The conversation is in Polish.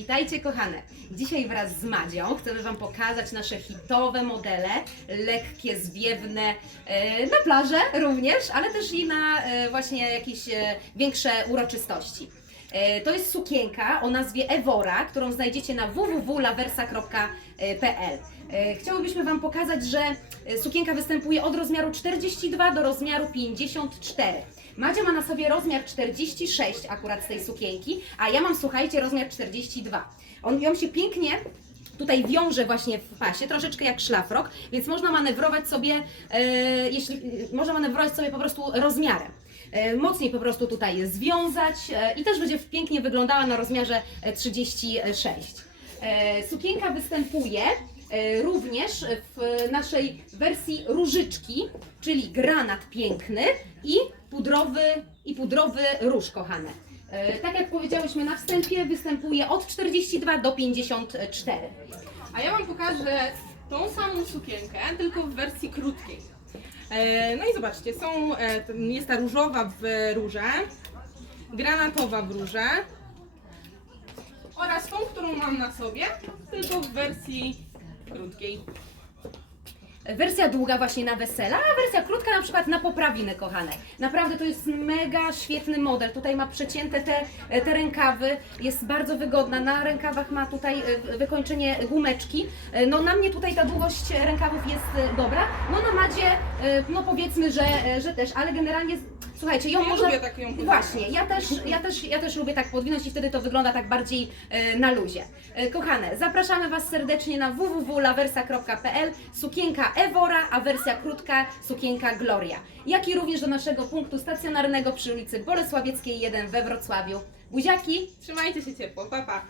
Witajcie kochane. Dzisiaj wraz z Madzią chcemy Wam pokazać nasze hitowe modele, lekkie, zwiewne, e, na plażę również, ale też i na e, właśnie jakieś e, większe uroczystości. E, To jest sukienka o nazwie Evora, którą znajdziecie na www.laversa.pl. E, Chciałybyśmy Wam pokazać, że e, sukienka występuje od rozmiaru 42 do rozmiaru 54. Madzia ma na sobie rozmiar 46 akurat z tej sukienki, a ja mam, słuchajcie, rozmiar 42. On ją się pięknie tutaj wiąże właśnie w pasie, troszeczkę jak szlafrok, więc można manewrować sobie, e, jeśli, e, można manewrować sobie po prostu rozmiarem. E, mocniej po prostu tutaj związać e, i też będzie pięknie wyglądała na rozmiarze e, 36. E, Sukienka występuje również w naszej wersji różyczki, czyli granat piękny i pudrowy, i pudrowy róż, kochane. Tak jak powiedziałyśmy na wstępie, występuje od 42 do 54. A ja Wam pokażę tą samą sukienkę, tylko w wersji krótkiej. E, no i zobaczcie, są, e, jest ta różowa w róże, granatowa w róże oraz tą, którą mam na sobie, tylko w wersji krótkiej. Wersja długa właśnie na wesela, a wersja krótka na przykład na poprawiny, kochane. Naprawdę to jest mega świetny model. Tutaj ma przecięte te, te rękawy, jest bardzo wygodna. Na rękawach ma tutaj e, wykończenie gumeczki. E, No na mnie tutaj ta długość rękawów jest e, dobra. No na Madzie, no powiedzmy, że, że też, ale generalnie, słuchajcie, ją Ja można... lubię tak ją podwinąć. Właśnie, ja też, ja, też, ja też lubię tak podwinąć i wtedy to wygląda tak bardziej e, na luzie. E, Kochane, zapraszamy Was serdecznie na www.laversa.pl Sukienka Evora, a wersja krótka sukienka Gloria. Jak i również do naszego punktu stacjonarnego przy ulicy Bolesławieckiej 1 we Wrocławiu. Buziaki! Trzymajcie się ciepło, pa pa!